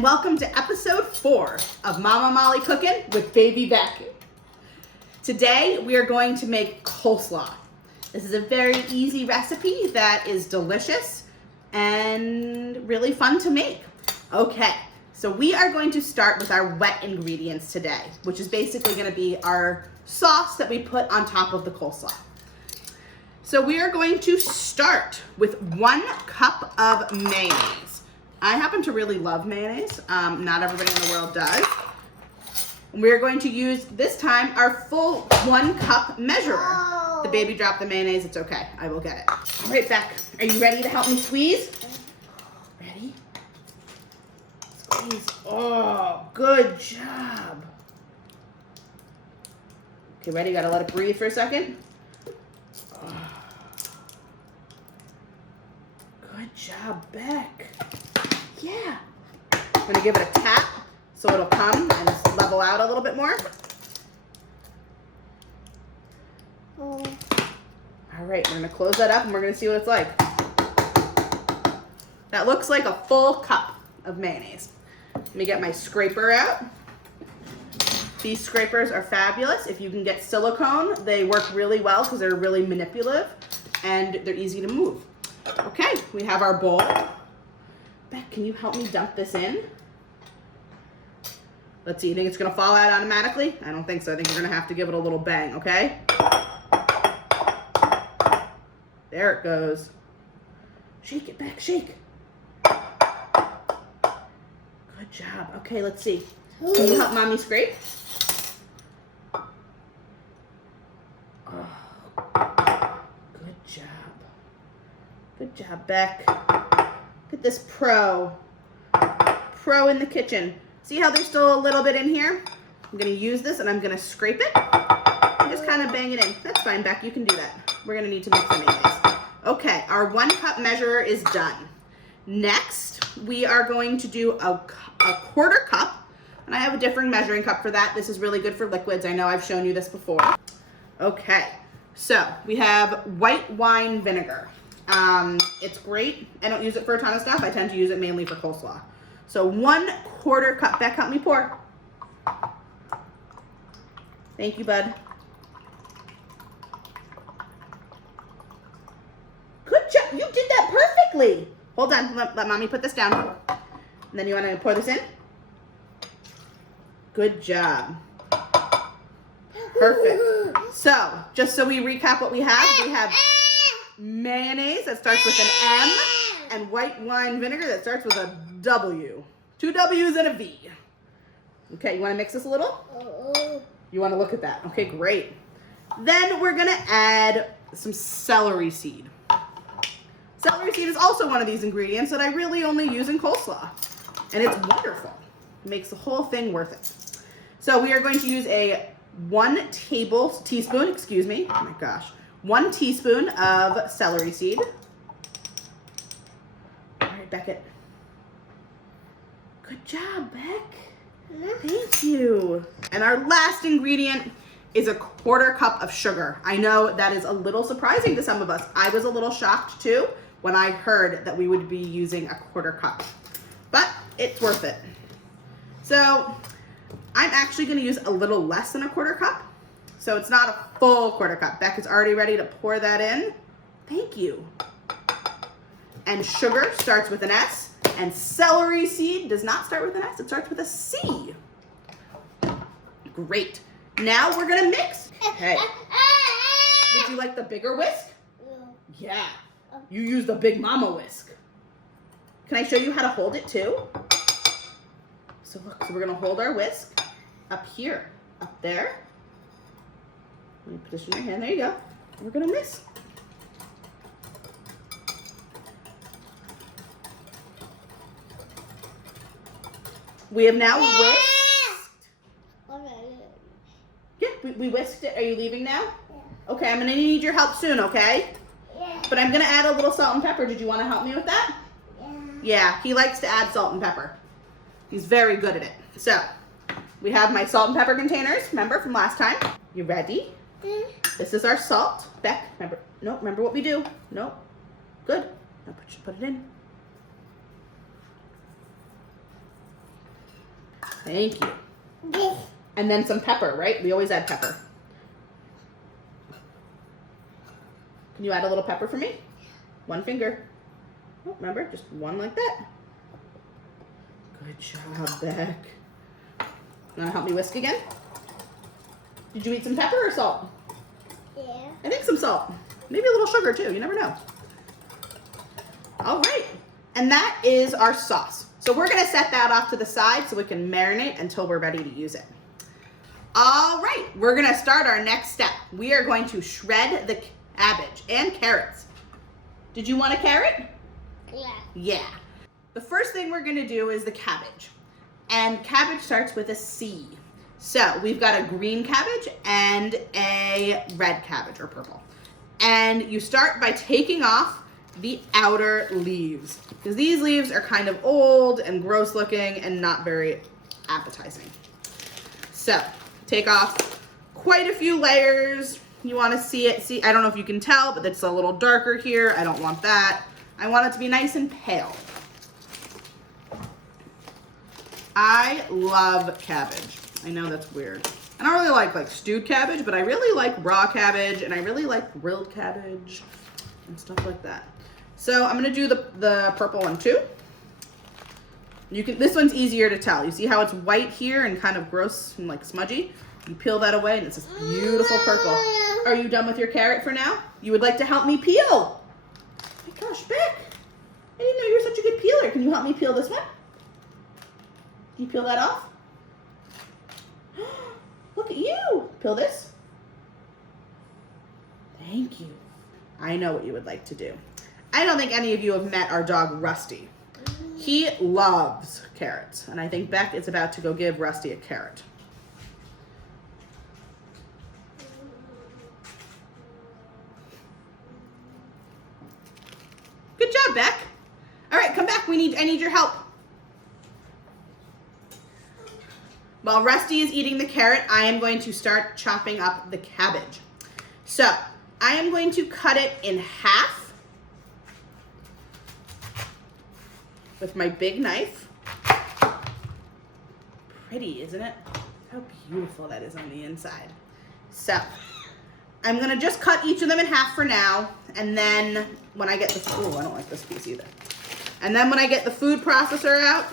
and welcome to episode 4 of Mama Molly Cookin' with Baby Beck. Today we are going to make coleslaw. This is a very easy recipe that is delicious and really fun to make. Okay, so we are going to start with our wet ingredients today, which is basically going to be our sauce that we put on top of the coleslaw. So we are going to start with 1 cup of mayonnaise. I happen to really love mayonnaise. Not everybody in the world does. We're going to use, this time, our full 1 cup measurer. The baby dropped the mayonnaise. It's okay. I will get it. All right, Beck, are you ready to help me squeeze? Ready? Squeeze. Oh, good job. Okay, ready? Gotta let it breathe for a second. Good job, Beck. Yeah. I'm gonna give it a tap so it'll come and level out a little bit more. All right, we're gonna close that up and we're gonna see what it's like. That looks like a full cup of mayonnaise. Let me get my scraper out. These scrapers are fabulous. If you can get silicone, they work really well because they're really manipulative and they're easy to move. Okay, we have our bowl. Beck, can you help me dump this in? Let's see, you think it's gonna fall out automatically? I don't think so. I think you're gonna have to give it a little bang, okay? There it goes. Shake it, Beck, shake. Good job. Okay, let's see. Can you help Mommy scrape? Oh, good job. Good job, Beck. Look at this pro in the kitchen. See how there's still a little bit in here? I'm gonna use this and I'm gonna scrape it and just kind of bang it in. That's fine, Beck, you can do that. We're gonna need to mix the mayonnaise. Okay, our 1 cup measurer is done. Next, we are going to do a 1/4 cup, and I have a different measuring cup for that. This is really good for liquids. I know I've shown you this before. Okay, so we have white wine vinegar. It's great. I don't use it for a ton of stuff. I tend to use it mainly for coleslaw. So 1/4 cup. Beck, help me pour. Thank you, bud. Good job. You did that perfectly. Hold on. Let Mommy put this down. And then you want to pour this in? Good job. Perfect. So, just so we recap what we have mayonnaise that starts with an M and white wine vinegar that starts with a W. 2 W's and a V. Okay, you want to mix this a little? You want to look at that? Okay, great. Then we're going to add some celery seed. Celery seed is also one of these ingredients that I really only use in coleslaw. And it's wonderful. It makes the whole thing worth it. So we are going to use a 1 teaspoon, excuse me. Oh my gosh. 1 teaspoon of celery seed. All right, Beckett. Good job, Beck. Thank you. And our last ingredient is a 1/4 cup of sugar. I know that is a little surprising to some of us. I was a little shocked too when I heard that we would be using a 1/4 cup, but it's worth it. So I'm actually gonna use a little less than a 1/4 cup. So it's not a full 1/4 cup. Beck is already ready to pour that in. Thank you. And sugar starts with an S, and celery seed does not start with an S, it starts with a C. Great. Now we're gonna mix. Okay. Would you like the bigger whisk? Yeah. You use the Big Mama whisk. Can I show you how to hold it too? So look, so we're gonna hold our whisk up here, up there. Let me position your hand, there you go. And we're gonna mix. We have now whisked. Yeah, we whisked it. Are you leaving now? Yeah. Okay, I'm gonna need your help soon, okay? Yeah. But I'm gonna add a little salt and pepper. Did you wanna help me with that? Yeah. Yeah, he likes to add salt and pepper. He's very good at it. So, we have my salt and pepper containers, remember from last time? You ready? This is our salt. Beck, remember what we do. Nope. Good. Now put it in. Thank you. And then some pepper, right? We always add pepper. Can you add a little pepper for me? One finger. Oh, remember, just one like that. Good job, Beck. You want to help me whisk again? Did you eat some pepper or salt? Yeah. I think some salt. Maybe a little sugar too, you never know. All right, and that is our sauce. So we're gonna set that off to the side so we can marinate until we're ready to use it. All right, we're gonna start our next step. We are going to shred the cabbage and carrots. Did you want a carrot? Yeah. Yeah. The first thing we're gonna do is the cabbage. And cabbage starts with a C. So we've got a green cabbage and a red cabbage or purple. And you start by taking off the outer leaves, because these leaves are kind of old and gross looking and not very appetizing. So take off quite a few layers. You want to see it. See, I don't know if you can tell, but it's a little darker here. I don't want that. I want it to be nice and pale. I love cabbage. I know that's weird. I don't really like stewed cabbage, but I really like raw cabbage, and I really like grilled cabbage and stuff like that. So I'm gonna do the purple one too. You can. This one's easier to tell. You see how it's white here and kind of gross and like smudgy? You peel that away and it's this beautiful purple. Are you done with your carrot for now? You would like to help me peel? Oh my gosh, Beck! I didn't know you were such a good peeler. Can you help me peel this one? Can you peel that off? Look at you. Peel this. Thank you. I know what you would like to do. I don't think any of you have met our dog, Rusty. He loves carrots, and I think Beck is about to go give Rusty a carrot. Good job, Beck. All right, come back. I need your help. While Rusty is eating the carrot, I am going to start chopping up the cabbage. So I am going to cut it in half with my big knife. Pretty, isn't it? How beautiful that is on the inside. So I'm gonna just cut each of them in half for now, and then when I get the, oh, I don't like this piece either. And then when I get the food processor out,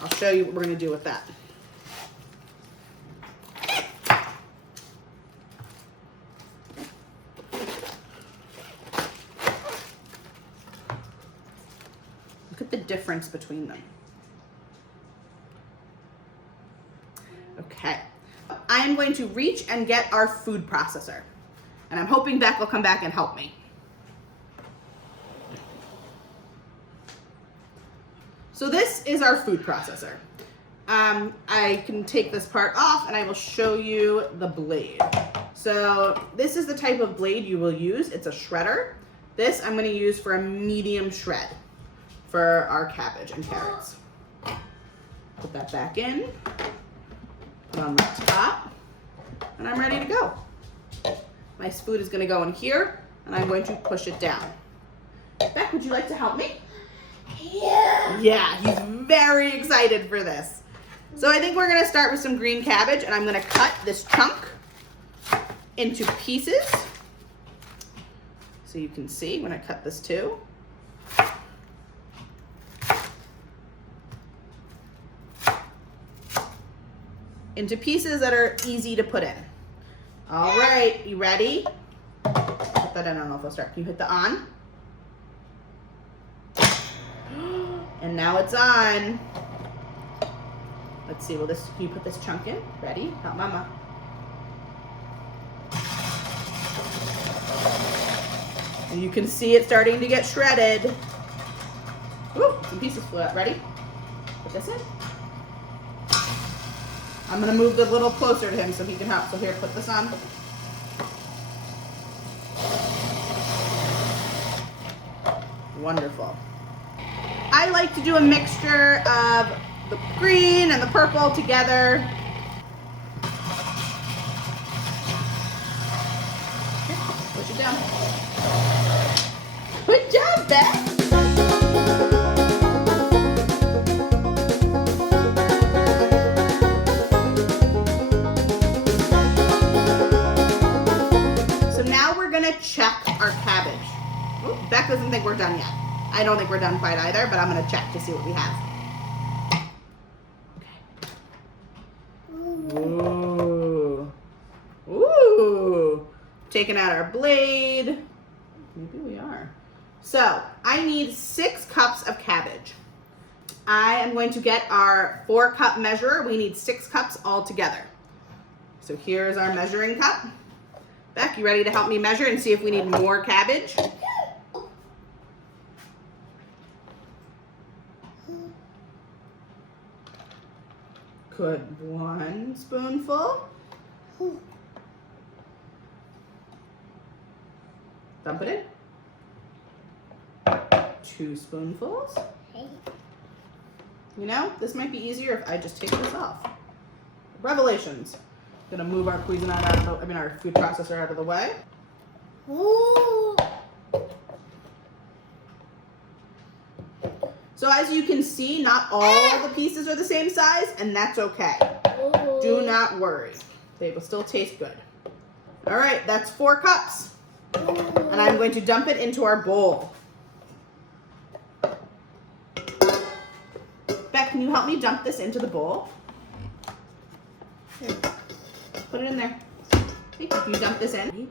I'll show you what we're gonna do with that. Look at the difference between them. Okay, I am going to reach and get our food processor. And I'm hoping Beck will come back and help me. So this is our food processor. I can take this part off and I will show you the blade. So this is the type of blade you will use. It's a shredder. This I'm going to use for a medium shred for our cabbage and carrots. Put that back in, put on the top, and I'm ready to go. My food is going to go in here, and I'm going to push it down. Beck, would you like to help me? Yeah. Yeah, he's very excited for this. So I think we're going to start with some green cabbage, and I'm going to cut this chunk into pieces. So you can see when I cut this too. Into pieces that are easy to put in. All right, you ready? Put that in, I don't know if I'll start. Can you hit the on? And now it's on. Let's see, can you put this chunk in? Ready? Help Mama. And you can see it starting to get shredded. Ooh, some pieces flew out. Ready? Put this in. I'm gonna move a little closer to him so he can help. So here, put this on. Wonderful. I like to do a mixture of the green and the purple together. Here, push it down. Good job, Beck. doesn't think we're done yet. I don't think we're done quite either, but I'm gonna check to see what we have. Ooh. Ooh. Taking out our blade. Maybe we are. So I need 6 cups of cabbage. I am going to get our 4-cup measurer. We need 6 cups all together. So here's our measuring cup. Beck, you ready to help me measure and see if we need more cabbage? Good. 1 spoonful. Dump it in. 2 spoonfuls. You know, this might be easier if I just take this off. Revelations. Gonna move our Cuisinart out of the, our food processor out of the way. Ooh. So as you can see, not all the pieces are the same size, and that's okay. Ooh. Do not worry. They will still taste good. All right, that's 4 cups. And I'm going to dump it into our bowl. Beck, can you help me dump this into the bowl? Here. Put it in there. Hey, can you dump this in?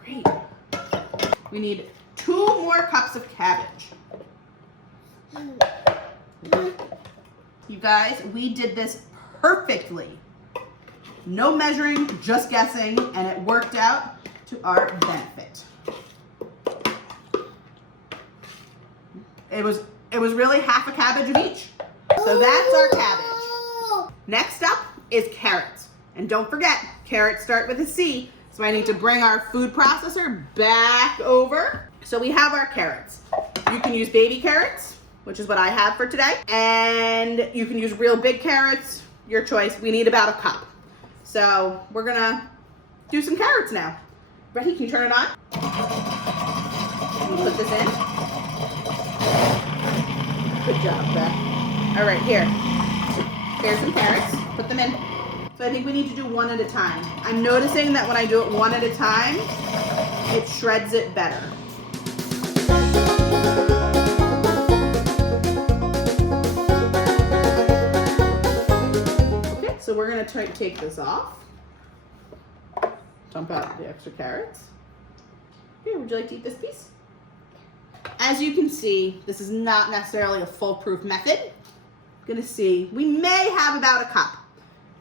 Great. We need 2 more cups of cabbage. You guys, we did this perfectly. No measuring, just guessing, and it worked out to our benefit. It was really half a cabbage of each. So that's our cabbage. Next up is carrots. And don't forget, carrots start with a C. So I need to bring our food processor back over. So we have our carrots. You can use baby carrots, which is what I have for today. And you can use real big carrots, your choice. We need about a cup. So we're gonna do some carrots now. Ready? Can you turn it on? Can you put this in? Good job, Beth. All right, here's some carrots. Put them in. So I think we need to do one at a time. I'm noticing that when I do it one at a time, it shreds it better. Okay, so we're gonna take this off. Dump out the extra carrots. Here, would you like to eat this piece? As you can see, this is not necessarily a foolproof method. Gonna see, we may have about a cup.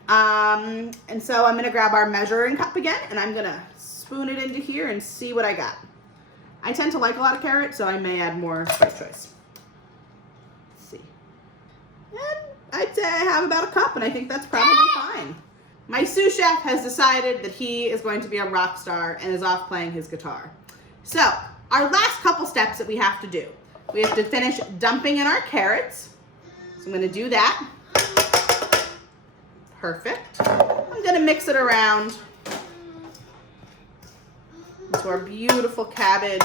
And so I'm gonna grab our measuring cup again and I'm gonna spoon it into here and see what I got. I tend to like a lot of carrots, so I may add more by choice. Let's see. And I'd say I have about a cup and I think that's probably fine. My sous chef has decided that he is going to be a rock star and is off playing his guitar. So, our last couple steps that we have to do. We have to finish dumping in our carrots. So I'm gonna do that. Perfect. I'm gonna mix it around into our beautiful cabbage.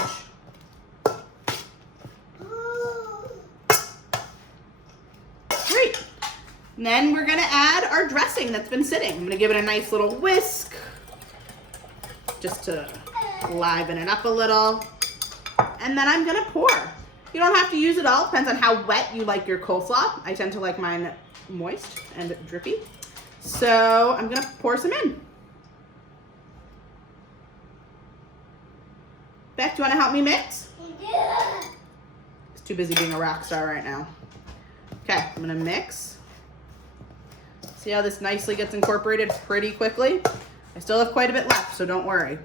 Great. And then we're gonna add our dressing that's been sitting. I'm gonna give it a nice little whisk just to liven it up a little. And then I'm gonna pour. You don't have to use it all, depends on how wet you like your coleslaw. I tend to like mine moist and drippy. So I'm gonna pour some in. Beck, do you wanna help me mix? Yeah. He's too busy being a rock star right now. Okay, I'm gonna mix. See how this nicely gets incorporated pretty quickly? I still have quite a bit left, so don't worry.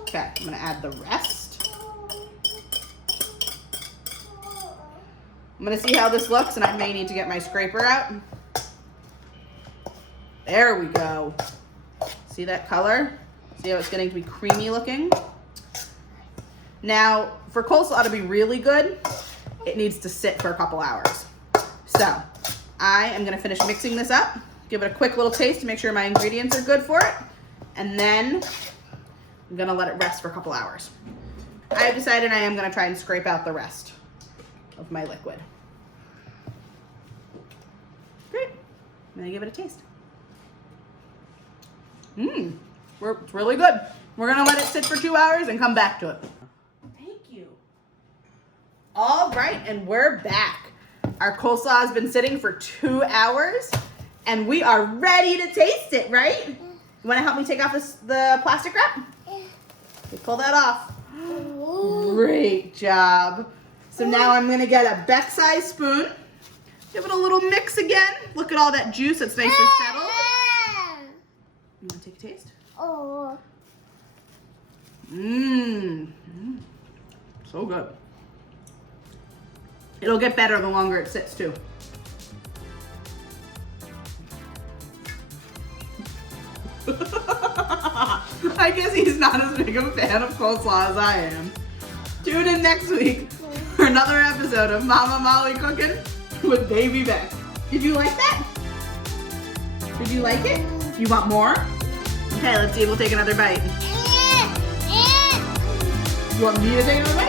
Okay, I'm gonna add the rest. I'm gonna see how this looks, and I may need to get my scraper out. There we go. See that color? See how it's getting to be creamy looking? Now, for coleslaw to be really good, it needs to sit for a couple hours. So, I am gonna finish mixing this up, give it a quick little taste to make sure my ingredients are good for it, and then I'm gonna let it rest for a couple hours. I have decided I am gonna try and scrape out the rest of my liquid. Great, I'm gonna give it a taste. It's really good. We're gonna let it sit for 2 hours and come back to it. Thank you. All right, and we're back. Our coleslaw has been sitting for 2 hours, and we are ready to taste it, right? You wanna help me take off the plastic wrap? We pull that off. Great job. So now I'm gonna get a Beck-sized spoon. Give it a little mix again. Look at all that juice that's nicely settled. You wanna take a taste? Oh. So good. It'll get better the longer it sits too. I guess he's not as big of a fan of coleslaw as I am. Tune in next week for another episode of Mama Molly Cooking with Baby Beck. Did you like that? Did you like it? You want more? Okay, let's see if we'll take another bite. You want me to take another bite?